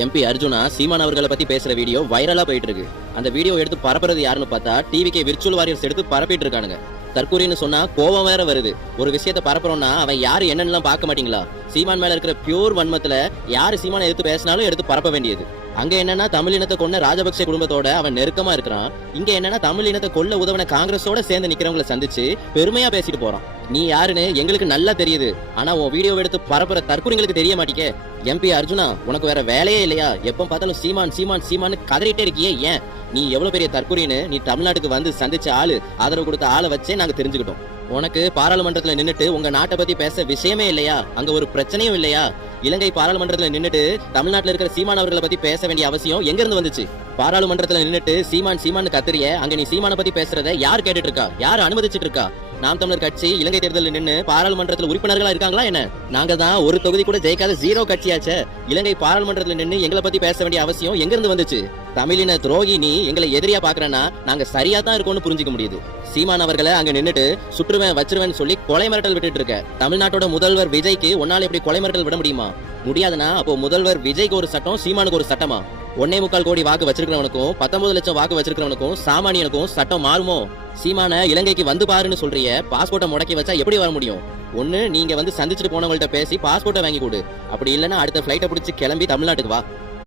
MP Arjuna சீமான் அவர்களை பத்தி பேசுற வீடியோ வைரலா போயிட்டு இருக்கு. அந்த வீடியோ எடுத்து பரப்புறது யாருன்னு பார்த்தா டிவிக்கே விர்ச்சுவல் வாரியர்ஸ் எடுத்து பரப்பிட்டு இருக்கானுங்க. தற்கூரின்னு சொன்னா கோவம் வேற வருது. ஒரு விஷயத்த பரப்புறோம்னா அவன் யாரு என்னன்னு பார்க்க மாட்டீங்களா? சீமான் மேல இருக்கிற பியூர் வன்மத்துல யாரு சீமானை எடுத்து பேசினாலும் எடுத்து பரப்ப வேண்டியது. அங்க என்னன்னா தமிழ் இனத்தை கொண்ட ராஜபக்சே குடும்பத்தோட அவன் நெருக்கமா இருக்கிறான். இங்க என்னன்னா தமிழ் இனத்தை கொல்ல உதவன காங்கிரஸோட சேர்ந்து நிக்கிறவங்களை சந்திச்சு பெருமையா பேசிட்டு போறான். நீ யாருன்னு எங்களுக்கு நல்லா தெரியுது. ஆனா உன் வீடியோ எடுத்து பரப்புற தற்கூரிங்களுக்கு தெரிய மாட்டீங்க. எம்பி அர்ஜுனா, உனக்கு வேற வேலையே இல்லையா? எப்ப பார்த்தாலும் சீமான் சீமான் சீமான்னு கதறிட்டே இருக்கியே ஏன்? நீ எவ்வளவு பெரிய தற்கூரின்னு நீ தமிழ்நாட்டுக்கு வந்து சந்திச்ச ஆளு, ஆதரவு கொடுத்த ஆளை வச்சே நாங்க தெரிஞ்சுக்கிட்டோம். உனக்கு பாராளுமன்றத்துல நின்னுட்டு உங்க நாட்டை பத்தி பேச விஷயமே இல்லையா? அங்க ஒரு பிரச்சனையும் இல்லையா? இலங்கை பாராளுமன்றத்துல நின்னுட்டு தமிழ்நாட்டுல இருக்கிற சீமான் அவர்களை பத்தி பேச வேண்டிய அவசியம் எங்க இருந்து வந்துச்சு? பாராளுமன்றத்துல நின்னுட்டு சீமான் சீமான் கத்திரிய அங்க நீ சீமான பத்தி பேசுறத யார் கேட்டுட்டு இருக்கா? யார் அனுமதிச்சிட்டு இருக்கா? நாம் தமிழர் கட்சி இலங்கை தேர்தலில் நின்று பாராளுமன்றத்தில் உறுப்பினர்களா இருக்காங்களா என்ன? நாங்க தான் ஒரு தொகுதி கூட ஜெயிக்காத ஜீரோ கட்சியாச்சே. இலங்கை பாராளுமன்றத்தில் நின்று எங்களை பத்தி பேச வேண்டிய அவசியம் எங்க இருந்து வந்துச்சு? தமிழின துரோகி நீ எங்களை எதிரியா பாக்குறேன்னா நாங்க சரியா தான் இருக்கோம்னு புரிஞ்சுக்க முடியுது. சீமான் அவர்களை அங்க நின்னுட்டு சுற்றுவேன் வச்சிருவேன் சொல்லி கொலை மிரட்டல் விட்டுட்டு இருக்க. தமிழ்நாட்டோட முதல்வர் விஜய்க்கு ஒன்னால எப்படி கொலை மிரட்டல் விட முடியுமா? முடியாதுன்னா அப்போ முதல்வர் விஜய்க்கு ஒரு சட்டம், சீமானுக்கு ஒரு சட்டமா? 1.25 கோடி வாக்கு வச்சிருக்கிறவனுக்கும் 19 லட்சம் வாக்கு வச்சிருக்கிறவனுக்கும் சாமானியனுக்கும் சட்டம் மாறுமோ? சீமான இலங்கைக்கு வந்து பாருன்னு சொல்றிய, பாஸ்போர்ட்டை முடக்கி வச்சா எப்படி வர முடியும்? ஒண்ணு நீங்க வந்து சந்திச்சுட்டு போனவங்கள்ட்ட பேசி பாஸ்போர்ட்டை வாங்கி கொடு. அப்படி இல்லைன்னா அடுத்த பிளைட்டை பிடிச்சி கிளம்பி தமிழ்நாட்டுக்கு வா.